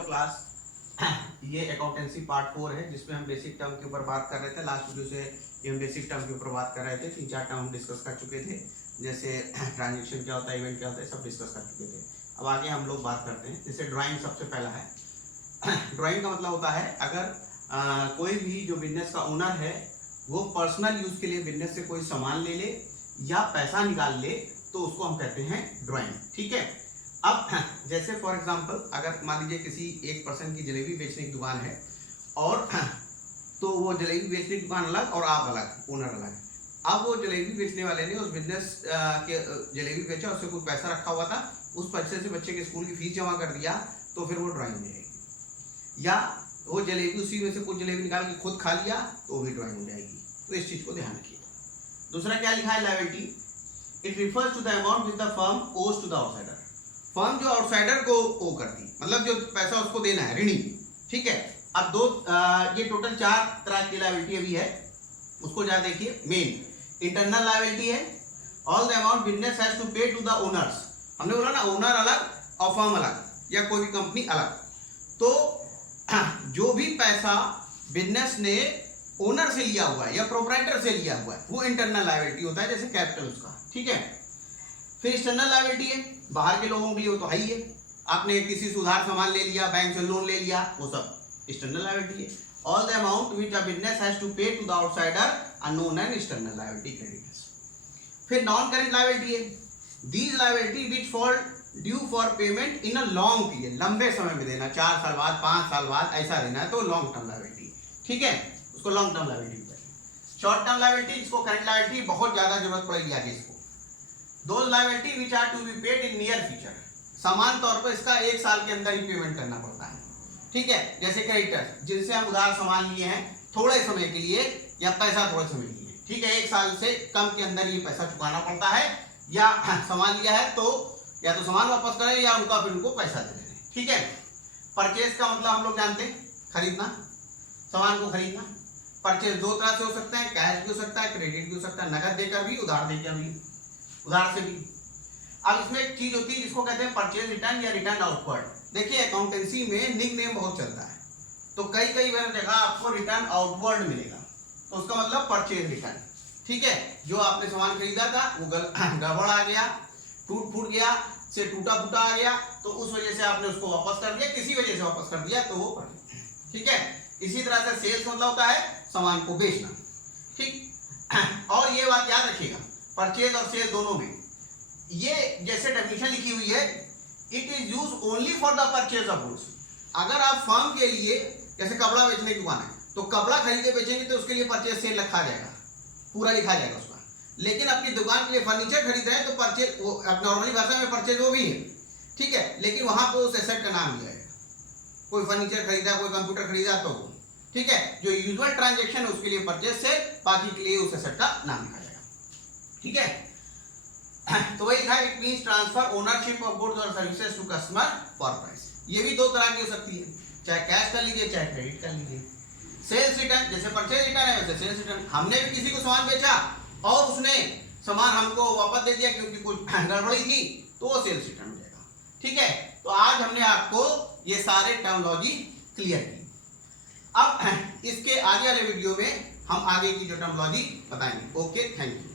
Class ये accountancy part 4 है जिसमें हम बेसिक टर्म के ऊपर बात कर रहे थे। लास्ट वीडियो से ये हम बेसिक टर्म के ऊपर बात कर रहे थे। 3-4 टर्म हम डिस्कस कर चुके थे, जैसे ट्रांजैक्शन क्या होता है, इवेंट क्या होता है, सब डिस्कस कर चुके थे। अब आगे हम लोग बात करते हैं। जैसे ड्राइंग सबसे पहला है। ड्राइंग का मतलब होता है अगर कोई भी जो बिजनेस का ओनर है वो पर्सनल यूज के लिए बिजनेस से कोई सामान ले ले या पैसा निकाल ले तो उसको हम कहते हैं ड्राइंग। ठीक है। अब जैसे फॉर एग्जांपल अगर मान लीजिए किसी एक पर्सन की जलेबी बेचने की दुकान है और तो वो जलेबी बेचने की दुकान अलग और आप अलग, ओनर अलग। अब वो जलेबी बेचने वाले ने उस बिजनेस के जलेबी बेचा, उससे कोई पैसा रखा हुआ था, उस पैसे से बच्चे के स्कूल की फीस जमा कर दिया तो फिर वो ड्राइंग हो जाएगी। या वो जलेबी उसी में से कुछ जलेबी निकाल के खुद खा लिया तो भी ड्राइंग हो जाएगी। तो इस चीज को ध्यान रखिए। दूसरा क्या लिखा है, liability. It refers to the amount which the firm owes to the outsider. Firm जो आउटसाइडर को ओ करती, मतलब जो पैसा उसको देना है, ऋणी। ठीक है। अब ये टोटल 4 तरह की लायबिलिटी अभी है, उसको जा देखिए। मेन इंटरनल लायबिलिटी है, all the amount business has to pay to the owners. हमने बोला ना, ओनर अलग और फर्म अलग या कोई भी कंपनी अलग। तो जो भी पैसा बिजनेस ने ओनर से लिया हुआ है या प्रोप्राइटर से लिया हुआ है वो इंटरनल लायबिलिटी होता है, जैसे कैपिटल उसका। ठीक है। फिर एक्सटर्नल लायबिलिटी है, बाहर के लोगों के लिए, वो तो है ही है। आपने किसी से उधार सामान ले लिया, बैंक से लोन ले लिया, वो सब एक्सटर्नल लायबिलिटी है। All the amount which a business has to pay to the outsider are known as external liability creditors. फिर नॉन करेंट लायबिलिटी है, these liability which fall due for payment in a long period. लंबे समय में देना, 4 साल बाद, 5 साल बाद ऐसा देना है तो लॉन्ग टर्म लायबिलिटी। ठीक है, उसको long term liability. Short term liability, इसको करंट लायबिलिटी बहुत ज्यादा जरूरत पड़ेगी आगे इसको। Those liability which are to be paid in near future. समान तौर पर इसका 1 साल के अंदर ही पेमेंट करना पड़ता है। ठीक है। जैसे क्रेडिटर्स, जिनसे हम उधार सामान लिए हैं थोड़े समय के लिए या पैसा थोड़े समय के लिए, ठीक है, 1 साल से कम के अंदर ये पैसा चुकाना पड़ता है। या सामान लिया है तो या तो सामान वापस करें या उनका फिर उनको पैसा दे दें। ठीक है। परचेज का मतलब हम लोग जानते हैं, खरीदना, सामान को खरीदना। परचेज 2 तरह से हो सकता है, कैश भी हो सकता है, क्रेडिट भी हो सकता है, नगद देकर भी, उधार देकर भी, उधार से भी। अब इसमें एक चीज होती है जिसको कहते हैं परचेज रिटर्न या रिटर्न आउटवर्ड। देखिए अकाउंटेंसी में निक नेम बहुत चलता है, तो कई बार जगह आपको रिटर्न आउटवर्ड मिलेगा, तो उसका मतलब परचेज रिटर्न। ठीक है। जो आपने सामान खरीदा था वो गड़बड़ आ गया, टूट फूट गया, से टूटा फूटा आ गया, तो उस वजह से आपने उसको वापस कर दिया, किसी वजह से वापस कर दिया, तो वो परचेज। ठीक है। इसी तरह से सेल्स मतलब होता है सामान को बेचना। ठीक। और ये बात याद रखिएगा, परचेज और सेल दोनों में ये जैसे डेफिनेशन लिखी हुई है, it is use only for the purchase of goods. अगर आप फर्म के लिए, जैसे कपड़ा बेचने की दुकान है, तो कपड़ा खरीदे बेचेंगे तो उसके लिए परचेज सेल लिखा जाएगा, पूरा लिखा जाएगा उसका। लेकिन अपनी दुकान के लिए फर्नीचर खरीद रहे हैं तो परचेज, वो नॉर्मली भाषा में परचेज वो भी है। ठीक है। लेकिन वहां पर उस एसेट का नाम लिया जाएगा। कोई फर्नीचर खरीदा, कोई कंप्यूटर खरीदा तो, ठीक है, जो यूजुअल ट्रांजैक्शन है उसके लिए परचेज से, बाकी के लिए उस एसेट का नाम लिखा जाएगा। ठीक है। तो वही लिखा है, it means transfer ownership of goods और services to customer for price. ये भी 2 तरह की हो सकती है, चाहे कैश कर लीजिए चाहे क्रेडिट कर लीजिए। सेल्स रिटर्न, जैसे परचेज रिटर्न है वैसे सेल्स रिटर्न। हमने भी किसी को सामान बेचा और उसने सामान हमको वापस दे दिया क्योंकि कुछ गड़बड़ी थी, तो वो सेल्स रिटर्न हो जाएगा। ठीक है। तो आज हमने आपको ये सारे टर्मिनोलॉजी क्लियर की। अब इसके आगे वाले वीडियो में हम आगे की जो टर्मिनोलॉजी बताएंगे। Okay, thank you.